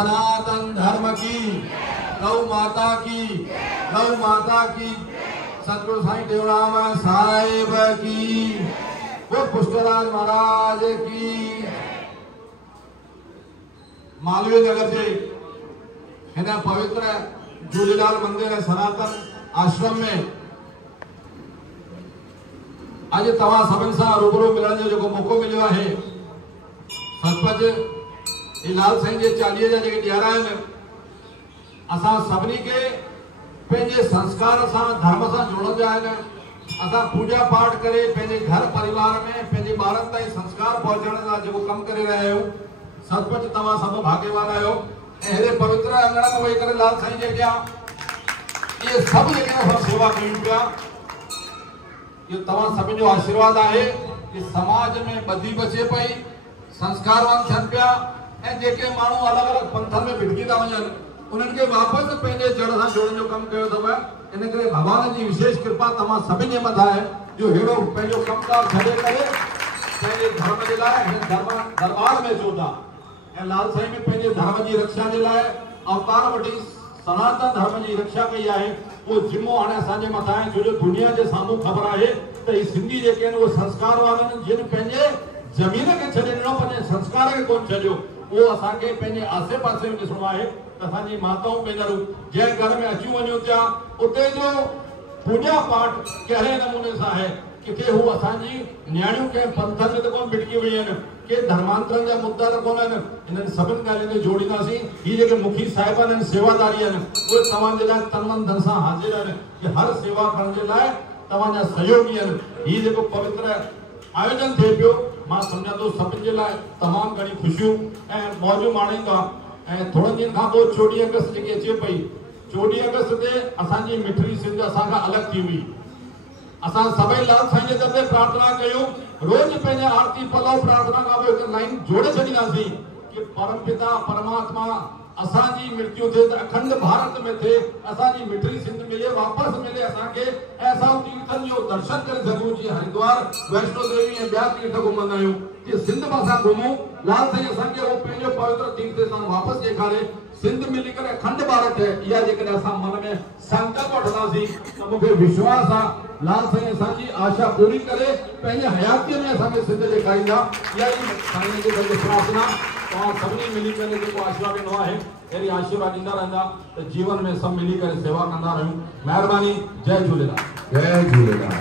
सनातन धर्म की, गौ माता की, गौ माता की, सतगुरु साईं टेऊराम साहिब की, वो पुष्कराज महाराज की। मालवीय नगर जे हिन पवित्र झूलेलाल मंदिर ऐं सनातन आश्रम में आज तव्हां सभिनि सां रूबरू मिलण जो जेको मौको मिलियो आहे, सचपच लाल साईं जे 40 जा जेके ॾियारा आहिनि, असां सभिनी खे पंहिंजे संस्कार सां धर्म सां जोड़ंदा आहिनि। असां पूजा पाठ करे पंहिंजे घर परिवार में पंहिंजे ॿारनि ताईं संस्कार पहुचाइण लाइ जेको कमु करे रहिया आहियूं, सचपच तव्हां सभु भाग्यवान आहियो। ऐं हेॾे पवित्र अंगण में वेही करे लाल साईं जे अॻियां इहे सभु जेके असां सेवा कयूं पिया, इहो तव्हां सभिनि जो आशीर्वाद आहे कि समाज में ॿधी बचे पई, संस्कारवान थियनि पिया, ऐं जेके माण्हू अलॻि अलॻि पंथनि में भिटकी था वञनि उन्हनि खे वापसि पंहिंजे जड़ सां जोड़ण जो कमु कयो अथव। इन करे भॻवान जी विशेष कृपा तव्हां सभिनि जे मथां आहे जो अहिड़ो पंहिंजो कमकार छॾे करे पंहिंजे धर्म जे लाइ हिन दरबार में अचो था। ऐं लाल साईं में पंहिंजे धर्म जी रक्षा जे लाइ अवतार वठी सनातन धर्म जी रक्षा कई आहे। वो जिम्मो हाणे असांजे मथां आहे, छो जो दुनिया जे साम्हूं ख़बर आहे त ही सिंधी जेके आहिनि उहे संस्कारवान आहिनि, जिन पंहिंजे ज़मीन खे छॾे ॾिनो, पंहिंजे संस्कार खे कोन छॾियो। उहो असांखे पंहिंजे आसे पासे में ॾिसणो आहे त असांजी माताऊं भेनरूं जंहिं घर में अचूं वञूं था उते जो पूजा पाठ कहिड़े नमूने सां आहे, किथे हू असांजी न्याणियूं कंहिं पंथ में त कोन भिटकी वई आहिनि, के धर्मांतरनि जा मुद्दा त कोन आहिनि। इन्हनि सभिनि ॻाल्हियुनि खे जोड़ींदासीं। ही जेके मुखी साहिबान आहिनि, सेवादारी आहिनि, उहे तव्हांजे लाइ तन मन धन सां हाज़िर आहिनि कि हर सेवा करण जे लाइ तव्हांजा सहयोगी आहिनि। ही जेको पवित्र आयोजन थिए पियो, मां सम्झां थो सभिनि जे लाइ तमामु घणी ख़ुशियूं ऐं मौजूं माणींदा। ऐं थोड़नि ॾींहंनि खां पोइ 24 अगस्त जेकी अचे पई, 24 अगस्त ते असांजी मिठड़ी सिंध असांखां अलॻि थी हुई। असां सभई लाल साईं जे दर ते प्रार्थना कयूं, रोज़ पंहिंजे आरती पलव प्रार्थना खां पोइ हिकु लाइन जोड़े छॾींदासीं कि परमपिता परमात्मा असांजी मृत्यु थिए त अखंड भारत में थिए, असांजी मिठड़ी सिंध मिले, वापसि मिले असांखे, ऐं असां तीर्थनि जो दर्शन करे सघूं। जीअं हरिद्वार, वैष्णो देवी ऐं ॿिया तीर्थ घुमंदा आहियूं, तीअं सिंध में असां घुमूं। लाल साईं असांखे उहो पंहिंजो पवित्र तीर्थ सां वापसि ॾेखारे सिंध मिली करे अखंड भारत है। इहा जेकॾहिं असां मन में संकल्प वठंदासीं त मूंखे विश्वास आहे लाल साईं असांजी आशा पूरी करे पंहिंजे हयातीअ में असांखे सिंध ॾेखारींदा। इहा ई साईं जे दर प्रार्थना। तव्हां सभिनी मिली करे जेको आशीर्वाद ॾिनो आहे, अहिड़ी आशीर्वाद ॾींदा रहंदा त जीवन में सभु मिली करे सेवा कंदा रहूं। महिरबानी। जय झूलेलाल। जय झूलेलाल।